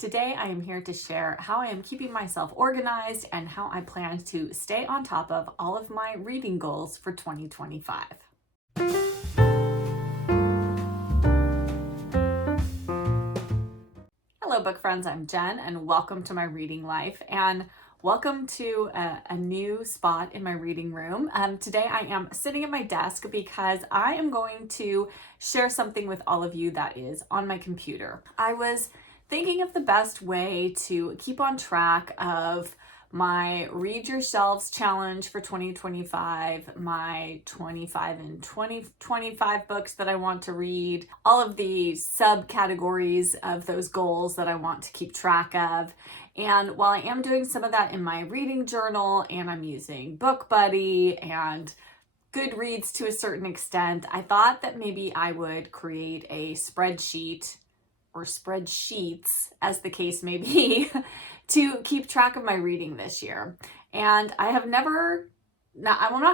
Today I am here to share how I am keeping myself organized and how I plan to stay on top of all of my reading goals for 2025. Hello book friends, I'm Jen and welcome to my reading life and welcome to a new spot in my reading room. Today I am sitting at my desk because I am going to share something with all of you that is on my computer. I was thinking of the best way to keep on track of my Read Your Shelves challenge for 2025, my 25 and 2025 books that I want to read, all of the subcategories of those goals that I want to keep track of. And while I am doing some of that in my reading journal and I'm using BookBuddy and Goodreads to a certain extent, I thought that maybe I would create a spreadsheet or spreadsheets, as the case may be, to keep track of my reading this year. And I'm not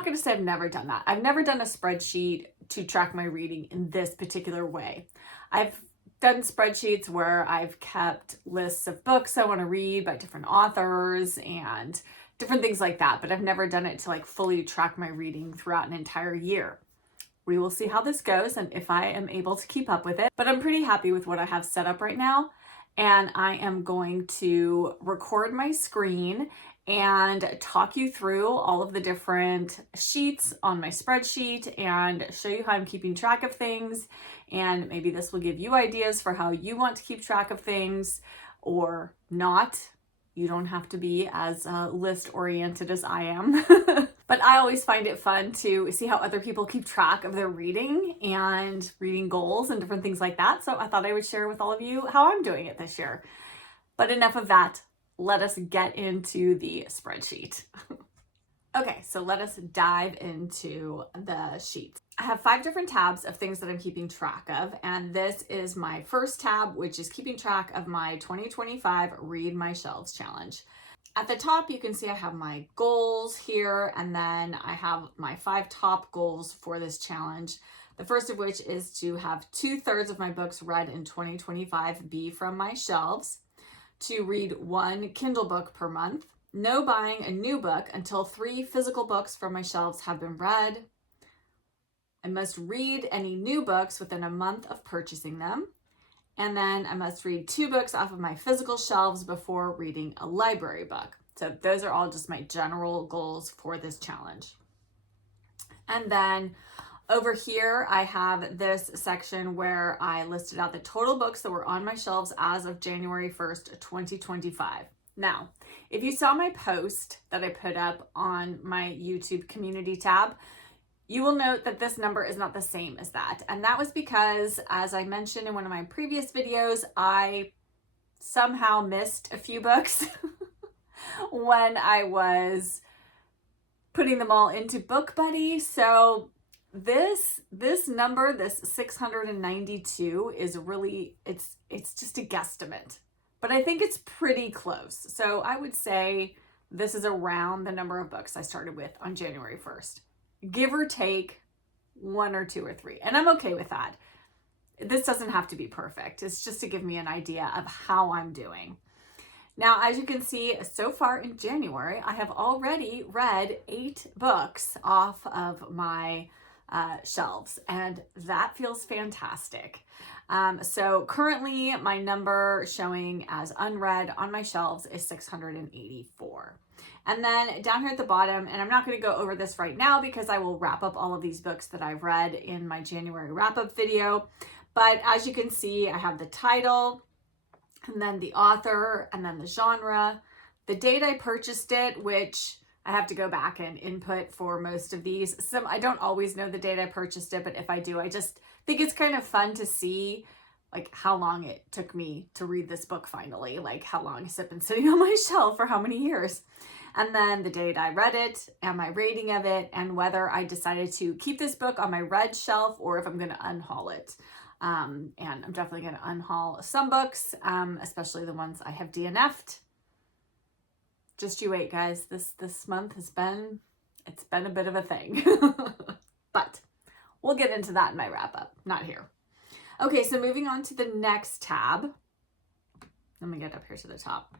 going to say I've never done that. I've never done a spreadsheet to track my reading in this particular way. I've done spreadsheets where I've kept lists of books I want to read by different authors and different things like that, but I've never done it to like fully track my reading throughout an entire year. We will see how this goes and if I am able to keep up with it, but I'm pretty happy with what I have set up right now. And I am going to record my screen and talk you through all of the different sheets on my spreadsheet and show you how I'm keeping track of things. And maybe this will give you ideas for how you want to keep track of things or not. You don't have to be as list oriented as I am. But I always find it fun to see how other people keep track of their reading and reading goals and different things like that. So I thought I would share with all of you how I'm doing it this year. But enough of that. Let us get into the spreadsheet. Okay, so let us dive into the sheets. I have 5 different tabs of things that I'm keeping track of, and this is my first tab, which is keeping track of my 2025 Read My Shelves Challenge. At the top, you can see I have my goals here, and then I have my 5 top goals for this challenge. The first of which is to have 2/3 of my books read in 2025 be from my shelves, to read 1 Kindle book per month, no buying a new book until 3 physical books from my shelves have been read. I must read any new books within a month of purchasing them. And then I must read 2 books off of my physical shelves before reading a library book. So those are all just my general goals for this challenge. And then over here, I have this section where I listed out the total books that were on my shelves as of January 1st, 2025. Now, if you saw my post that I put up on my YouTube community tab, you will note that this number is not the same as that. And that was because, as I mentioned in one of my previous videos, I somehow missed a few books when I was putting them all into BookBuddy. So this number, this 692, is really, it's just a guesstimate. But I think it's pretty close. So I would say this is around the number of books I started with on January 1st. Give or take 1 or 2 or 3. And I'm okay with that. This doesn't have to be perfect. It's just to give me an idea of how I'm doing. Now, as you can see, so far in January, I have already read 8 books off of my shelves, and that feels fantastic. So currently my number showing as unread on my shelves is 684. And then down here at the bottom, and I'm not going to go over this right now because I will wrap up all of these books that I've read in my January wrap-up video. But as you can see, I have the title, and then the author, and then the genre, the date I purchased it, which I have to go back and input for most of these. I don't always know the date I purchased it, but if I do, I just think it's kind of fun to see like how long it took me to read this book finally, like how long has it been sitting on my shelf for how many years. And then the date I read it and my rating of it and whether I decided to keep this book on my read shelf or if I'm going to unhaul it. And I'm definitely going to unhaul some books, especially the ones I have DNF'd. Just you wait, guys. This month it's been a bit of a thing. But we'll get into that in my wrap up, not here. Okay, so moving on to the next tab. let me get up here to the top.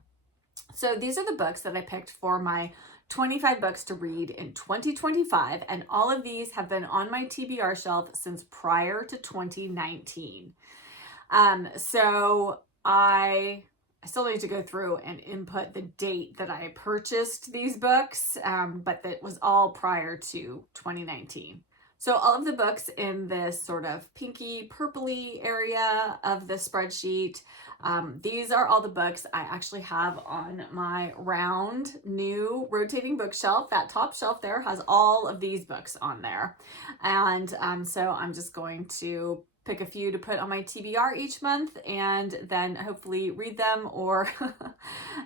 So these are the books that I picked for my 25 books to read in 2025, and all of these have been on my TBR shelf since prior to 2019. So I still need to go through and input the date that I purchased these books, but that was all prior to 2019. So all of the books in this sort of pinky purpley area of the spreadsheet, these are all the books I actually have on my round new rotating bookshelf. That top shelf there has all of these books on there. And so I'm just going to pick a few to put on my TBR each month and then hopefully read them, or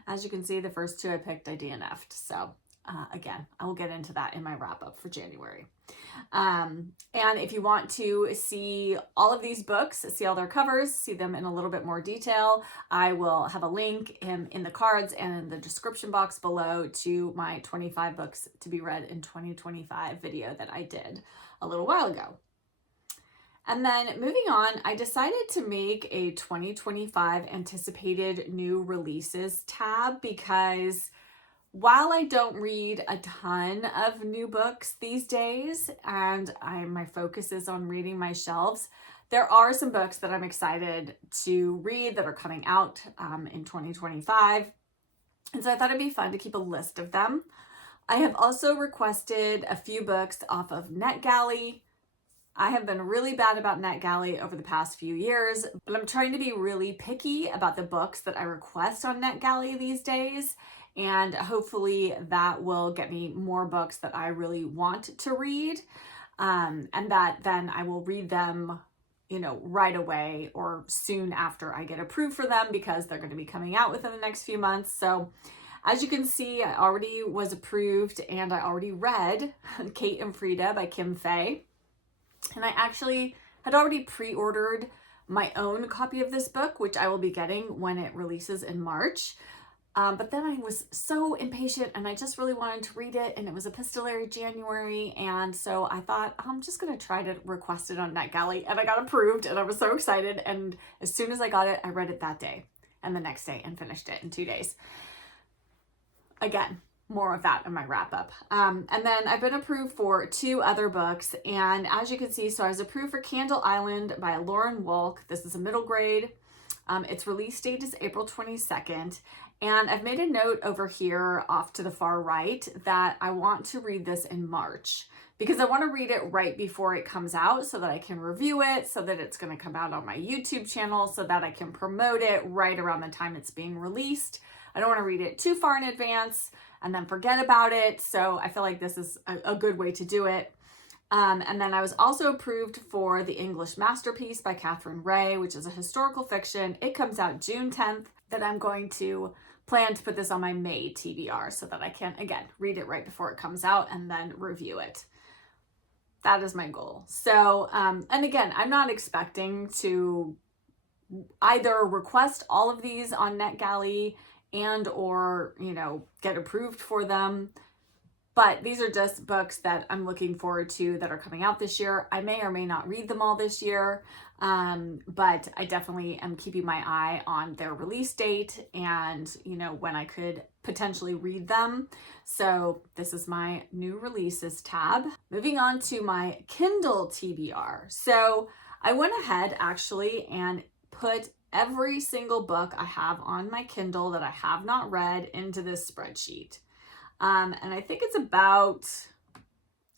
as you can see, the first two I picked I DNF'd. So again, I will get into that in my wrap up for January. And if you want to see all of these books, see all their covers, see them in a little bit more detail, I will have a link in the cards and in the description box below to my 25 books to be read in 2025 video that I did a little while ago. And then moving on, I decided to make a 2025 anticipated new releases tab, because while I don't read a ton of new books these days, and my focus is on reading my shelves, there are some books that I'm excited to read that are coming out in 2025. And so I thought it'd be fun to keep a list of them. I have also requested a few books off of NetGalley. I have been really bad about NetGalley over the past few years, but I'm trying to be really picky about the books that I request on NetGalley these days. And hopefully that will get me more books that I really want to read, and that then I will read them, right away or soon after I get approved for them, because they're going to be coming out within the next few months. So as you can see, I already was approved and I already read Kate and Frida by Kim Fay. And I actually had already pre-ordered my own copy of this book, which I will be getting when it releases in March. But then I was so impatient and I just really wanted to read it, and it was epistolary January, and so I thought I'm just going to try to request it on NetGalley, and I got approved and I was so excited, and as soon as I got it, I read it that day and the next day and finished it in 2 days. Again, more of that in my wrap up. And then I've been approved for 2 other books, and as you can see, so I was approved for Candle Island by Lauren Wolk. This is a middle grade. Its release date is April 22nd. And I've made a note over here off to the far right that I want to read this in March, because I want to read it right before it comes out so that I can review it, so that it's going to come out on my YouTube channel, so that I can promote it right around the time it's being released. I don't want to read it too far in advance and then forget about it. So I feel like this is a good way to do it. And then I was also approved for The English Masterpiece by Catherine Ray, which is a historical fiction. It comes out June 10th, that I'm going to plan to put this on my May TBR so that I can, again, read it right before it comes out and then review it. That is my goal. So, and again, I'm not expecting to either request all of these on NetGalley and or, get approved for them. But these are just books that I'm looking forward to that are coming out this year. I may or may not read them all this year, but I definitely am keeping my eye on their release date and, when I could potentially read them. So this is my new releases tab. Moving on to my Kindle TBR. So I went ahead actually and put every single book I have on my Kindle that I have not read into this spreadsheet. And I think it's about, I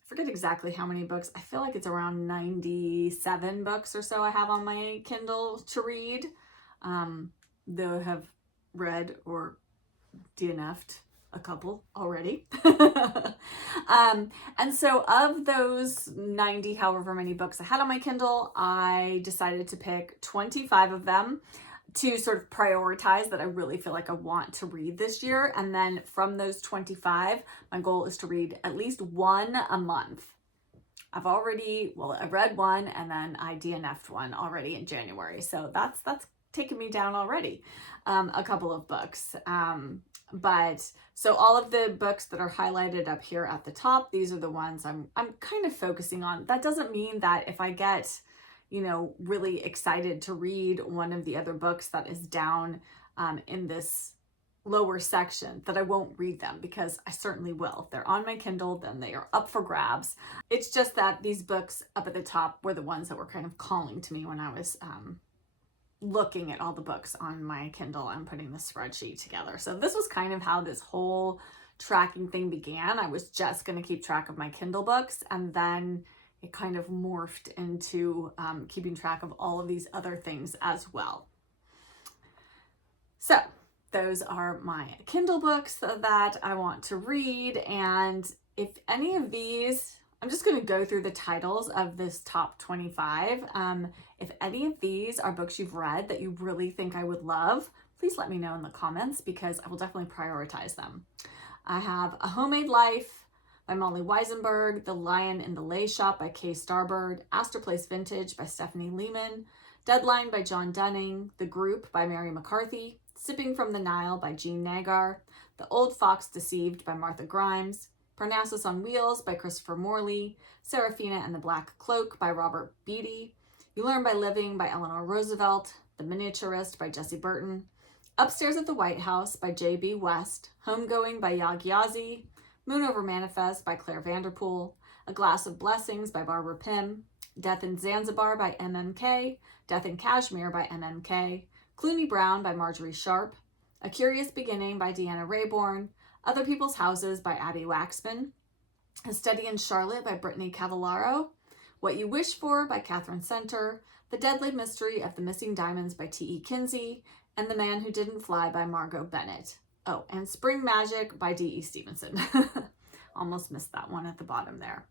forget exactly how many books. I feel like it's around 97 books or so I have on my Kindle to read, though I have read or DNF'd a couple already. And so of those 90, however many books I had on my Kindle, I decided to pick 25 of them to sort of prioritize that I really feel like I want to read this year. And then from those 25, my goal is to read at least one a month. I read one, and then I DNF'd one already in January. So that's taken me down already, a couple of books. But so all of the books that are highlighted up here at the top, these are the ones I'm kind of focusing on. That doesn't mean that if I get, really excited to read one of the other books that is down in this lower section that I won't read them, because I certainly will. If they're on my Kindle, then they are up for grabs. It's just that these books up at the top were the ones that were kind of calling to me when I was looking at all the books on my Kindle and putting the spreadsheet together. So this was kind of how this whole tracking thing began. I was just going to keep track of my Kindle books, and then it kind of morphed into keeping track of all of these other things as well. So those are my Kindle books that I want to read. And if any of these, I'm just going to go through the titles of this top 25. If any of these are books you've read that you really think I would love, please let me know in the comments, because I will definitely prioritize them. I have A Homemade Life by Molly Weisenberg, The Lion in the Lay Shop by Kay Starbird, Astor Place Vintage by Stephanie Lehman, Deadline by John Dunning, The Group by Mary McCarthy, Sipping from the Nile by Jean Nagar, The Old Fox Deceived by Martha Grimes, Parnassus on Wheels by Christopher Morley, Seraphina and the Black Cloak by Robert Beatty, You Learn by Living by Eleanor Roosevelt, The Miniaturist by Jessie Burton, Upstairs at the White House by J.B. West, Homegoing by Yag Yazi, Moon Over Manifest by Claire Vanderpool, A Glass of Blessings by Barbara Pym, Death in Zanzibar by MMK, Death in Kashmir by MMK, Clooney Brown by Marjorie Sharp, A Curious Beginning by Deanna Rayborn, Other People's Houses by Abby Waxman, A Study in Charlotte by Brittany Cavallaro, What You Wish For by Catherine Center, The Deadly Mystery of the Missing Diamonds by T.E. Kinsey, and The Man Who Didn't Fly by Margot Bennett. Oh, and Spring Magic by D.E. Stevenson. Almost missed that one at the bottom there.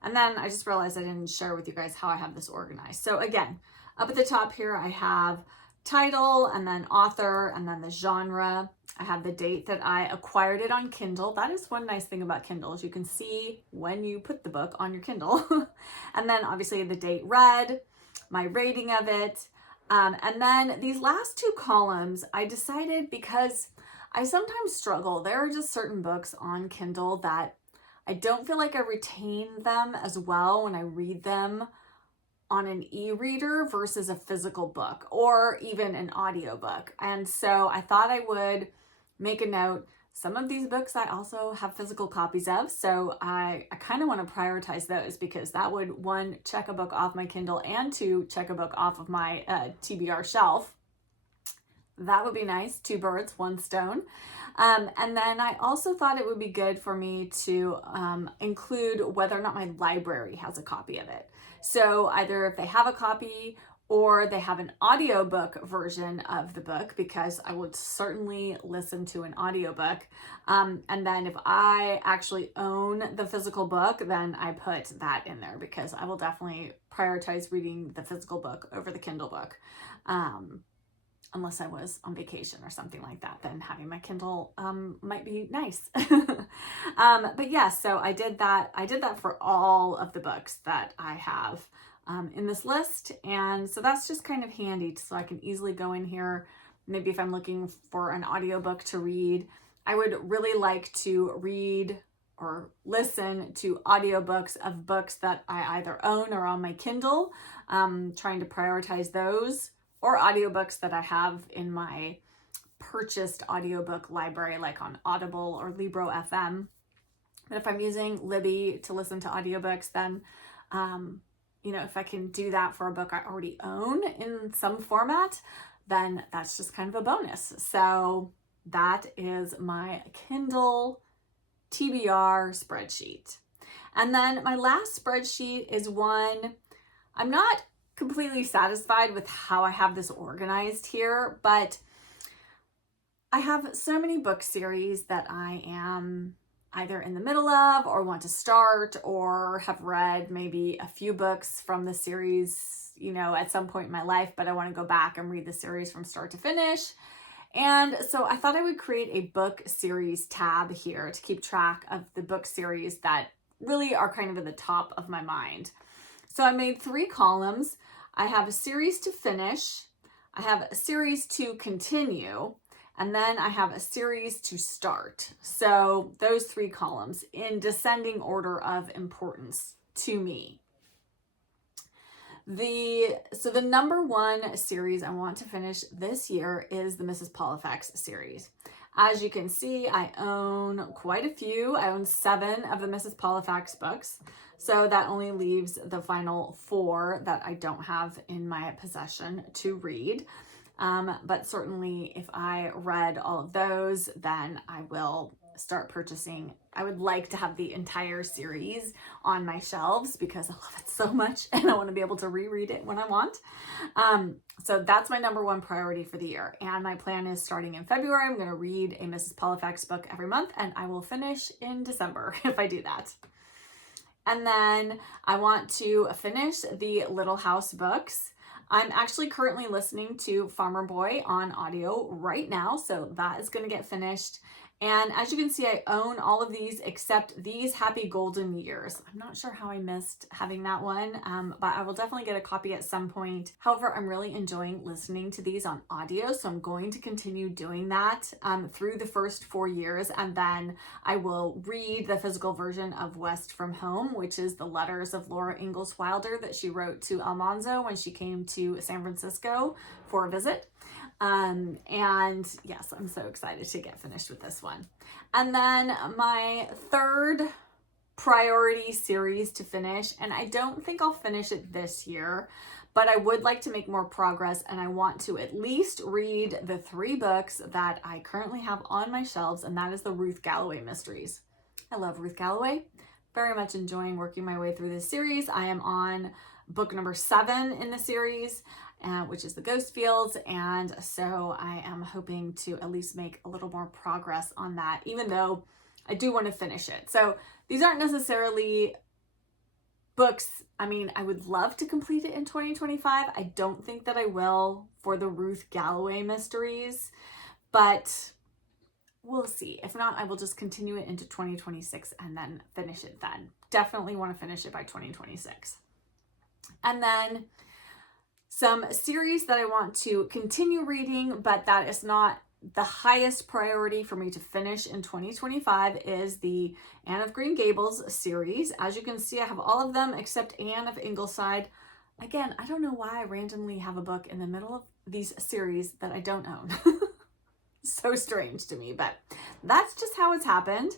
And then I just realized I didn't share with you guys how I have this organized. So again, up at the top here, I have title, and then author, and then the genre. I have the date that I acquired it on Kindle. That is one nice thing about Kindle, is you can see when you put the book on your Kindle. And then obviously the date read, my rating of it. And then these last two columns, I decided, because I sometimes struggle. There are just certain books on Kindle that I don't feel like I retain them as well when I read them on an e-reader versus a physical book or even an audiobook. And so I thought I would make a note. Some of these books I also have physical copies of, so I kind of want to prioritize those, because that would, one, check a book off my Kindle, and two, check a book off of my TBR shelf. That would be nice. Two birds, one stone. And then I also thought it would be good for me to include whether or not my library has a copy of it. So either if they have a copy or they have an audiobook version of the book, because I would certainly listen to an audiobook. And then if I actually own the physical book, then I put that in there, because I will definitely prioritize reading the physical book over the Kindle book. Unless I was on vacation or something like that, then having my Kindle might be nice. But yeah, so I did that. I did that for all of the books that I have in this list. And so that's just kind of handy, so I can easily go in here. Maybe if I'm looking for an audiobook to read, I would really like to read or listen to audiobooks of books that I either own or on my Kindle, trying to prioritize those, or audiobooks that I have in my purchased audiobook library, like on Audible or Libro FM. But if I'm using Libby to listen to audiobooks, then, if I can do that for a book I already own in some format, then that's just kind of a bonus. So that is my Kindle TBR spreadsheet. And then my last spreadsheet is one, I'm not completely satisfied with how I have this organized here, but I have so many book series that I am either in the middle of or want to start, or have read maybe a few books from the series, at some point in my life, but I want to go back and read the series from start to finish. And so I thought I would create a book series tab here to keep track of the book series that really are kind of at the top of my mind. So I made 3 columns. I have a series to finish, I have a series to continue, and then I have a series to start. So those 3 columns in descending order of importance to me. So the number one series I want to finish this year is the Mrs. Pollifax series. As you can see, I own quite a few. I own 7 of the Mrs. Pollifax books. So that only leaves the final 4 that I don't have in my possession to read. But certainly if I read all of those, then I will start purchasing. I would like to have the entire series on my shelves because I love it so much and I want to be able to reread it when I want. So that's my number one priority for the year. And my plan is starting in February, I'm going to read a Mrs. Pollifax book every month, and I will finish in December if I do that. And then I want to finish the Little House books. I'm actually currently listening to Farmer Boy on audio right now, so that is going to get finished. And as you can see, I own all of these except these Happy Golden Years. I'm not sure how I missed having that one, but I will definitely get a copy at some point. However, I'm really enjoying listening to these on audio, so I'm going to continue doing that through the first 4 years, and then I will read the physical version of West from Home, which is the letters of Laura Ingalls Wilder that she wrote to Almanzo when she came to San Francisco for a visit. And yes, I'm so excited to get finished with this one. And then my third priority series to finish, and I don't think I'll finish it this year, but I would like to make more progress, and I want to at least read the 3 books that I currently have on my shelves, and that is the Ruth Galloway mysteries. I love Ruth Galloway. Very much enjoying working my way through this series. I am on book number 7 in the series, which is the Ghost Fields, and so I am hoping to at least make a little more progress on that, even though I do want to finish it. So these aren't necessarily books. I mean, I would love to complete it in 2025. I don't think that I will for the Ruth Galloway mysteries, but we'll see. If not, I will just continue it into 2026 and then finish it then. Definitely want to finish it by 2026. And then some series that I want to continue reading, but that is not the highest priority for me to finish in 2025, is the Anne of Green Gables series. As you can see, I have all of them except Anne of Ingleside. Again, I don't know why I randomly have a book in the middle of these series that I don't own. So strange to me, but that's just how it's happened.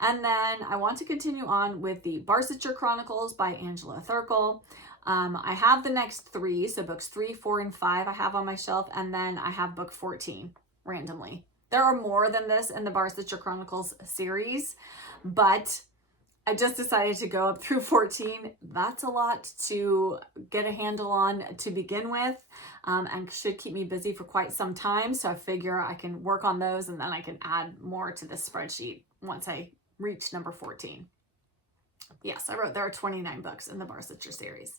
And then I want to continue on with the Barsetshire Chronicles by Angela Thirkell. I have the next 3, so books 3, 4, and 5 I have on my shelf, and then I have book 14 randomly. There are more than this in the Barsetshire Chronicles series, but I just decided to go up through 14. That's a lot to get a handle on to begin with, and should keep me busy for quite some time, so I figure I can work on those, and then I can add more to this spreadsheet once I reach number 14. Yes, I wrote there are 29 books in the Barsetshire series.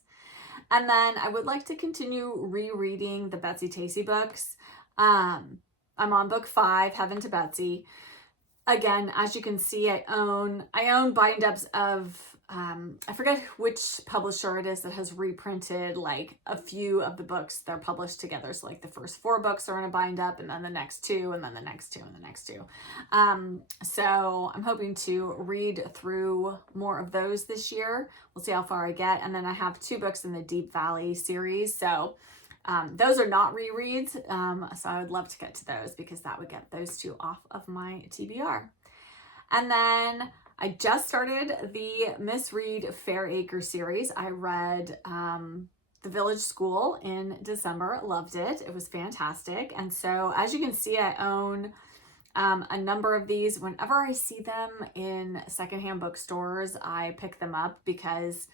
And then I would like to continue rereading the Betsy Tacy books. I'm on book 5, Heaven to Betsy. Again, as you can see, I own bind-ups of, I forget which publisher it is that has reprinted like a few of the books. They're published together. So like the first 4 books are in a bind-up, and then the next 2, and then the next 2, and the next 2. So I'm hoping to read through more of those this year. We'll see how far I get. And then I have 2 books in the Deep Valley series. So those are not rereads, so I would love to get to those because that would get those 2 off of my TBR. And then I just started the Miss Read Fairacre series. I read The Village School in December, loved it. It was fantastic. And so as you can see, I own a number of these. Whenever I see them in secondhand bookstores, I pick them up because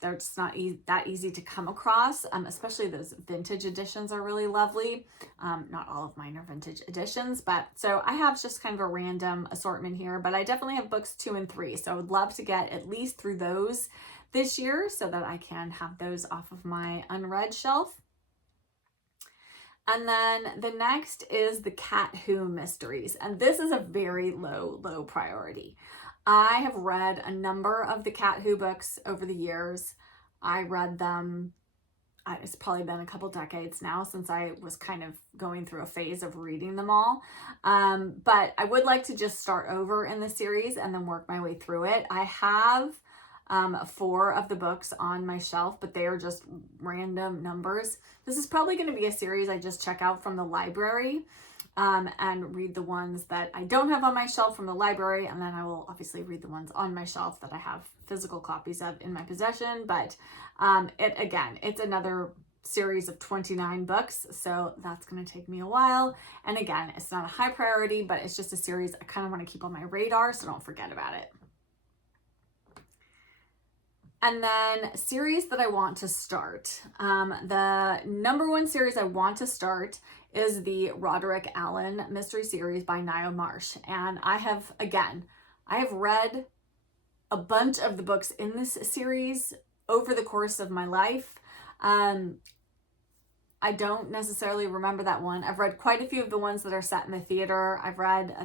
they're just not that easy to come across, especially those vintage editions are really lovely. Not all of mine are vintage editions, but so I have just kind of a random assortment here, but I definitely have books 2 and 3. So I would love to get at least through those this year so that I can have those off of my unread shelf. And then the next is the Cat Who mysteries. And this is a very low priority. I have read a number of the Cat Who books over the years. I read them, it's probably been a couple decades now since I was kind of going through a phase of reading them all. But I would like to just start over in the series and then work my way through it. I have 4 of the books on my shelf, but they are just random numbers. This is probably going to be a series I just check out from the library and read the ones that I don't have on my shelf from the library, and then I will obviously read the ones on my shelf that I have physical copies of in my possession. But it's another series of 29 books, so that's going to take me a while. And again, it's not a high priority, but it's just a series I kind of want to keep on my radar, so don't forget about it. And then series that I want to start. The number one series I want to start is the Roderick Allen mystery series by Ngaio Marsh. And I have read a bunch of the books in this series over the course of my life. I don't necessarily remember that one. I've read quite a few of the ones that are set in the theater. I've read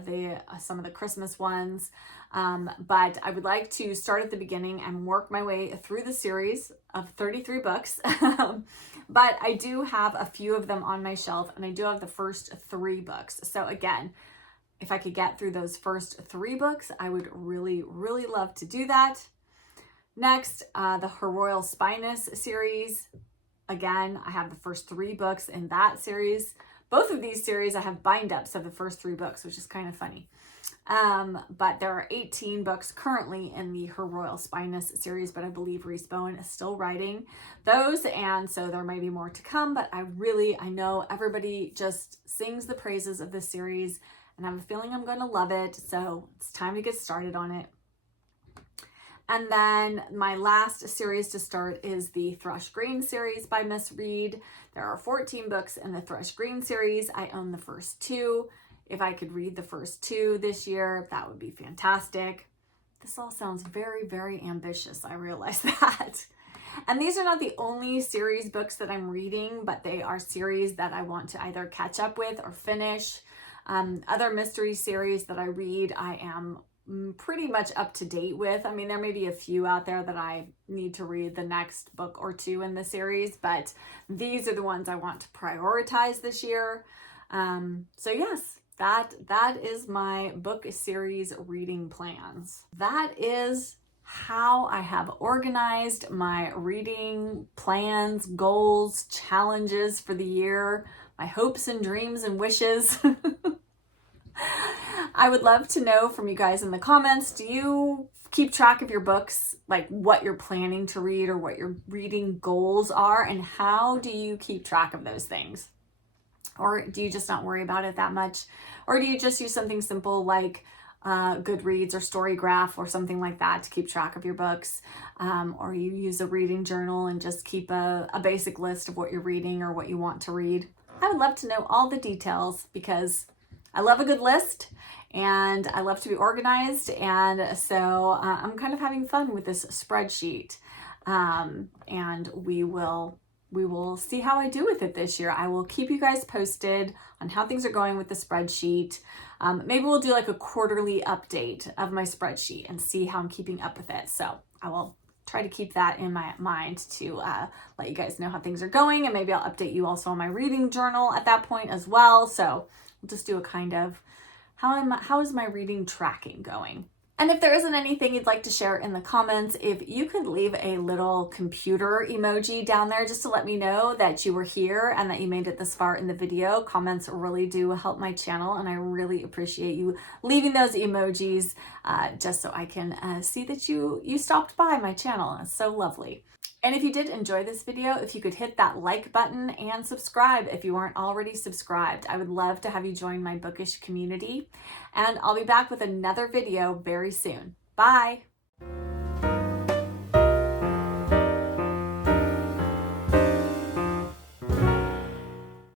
some of the Christmas ones, but I would like to start at the beginning and work my way through the series of 33 books. But I do have a few of them on my shelf, and I do have the first 3 books. So again, if I could get through those first 3 books, I would really, really love to do that. Next, the Her Royal Spyness series. Again, I have the first 3 books in that series. Both of these series, I have bind-ups of the first 3 books, which is kind of funny. But there are 18 books currently in the Her Royal Spyness series, but I believe Rhys Bowen is still writing those, and so there may be more to come, but I know everybody just sings the praises of this series, and I have a feeling I'm going to love it, so it's time to get started on it. And then my last series to start is the Thrush Green series by Miss Reed. There are 14 books in the Thrush Green series. I own the first 2. If I could read the first 2 this year, that would be fantastic. This all sounds very, very ambitious. I realize that. And these are not the only series books that I'm reading, but they are series that I want to either catch up with or finish. Other mystery series that I read, I am pretty much up to date with. I mean, there may be a few out there that I need to read the next book or 2 in the series, but these are the ones I want to prioritize this year. So yes, that is my book series reading plans. That is how I have organized my reading plans, goals, challenges for the year, my hopes and dreams and wishes. I would love to know from you guys in the comments, do you keep track of your books, like what you're planning to read or what your reading goals are, and how do you keep track of those things? Or do you just not worry about it that much? Or do you just use something simple like Goodreads or Storygraph or something like that to keep track of your books? Or you use a reading journal and just keep a basic list of what you're reading or what you want to read? I would love to know all the details because I love a good list and I love to be organized. And so I'm kind of having fun with this spreadsheet. And we will see how I do with it this year. I will keep you guys posted on how things are going with the spreadsheet. Maybe we'll do like a quarterly update of my spreadsheet and see how I'm keeping up with it. So I will try to keep that in my mind to let you guys know how things are going. And maybe I'll update you also on my reading journal at that point as well. So we'll just do a kind of how is my reading tracking going? And if there isn't anything you'd like to share in the comments, if you could leave a little computer emoji down there just to let me know that you were here and that you made it this far in the video. Comments really do help my channel, and I really appreciate you leaving those emojis just so I can see that you stopped by my channel. It's so lovely. And if you did enjoy this video, if you could hit that like button and subscribe if you aren't already subscribed. I would love to have you join my bookish community. And I'll be back with another video very soon. Bye!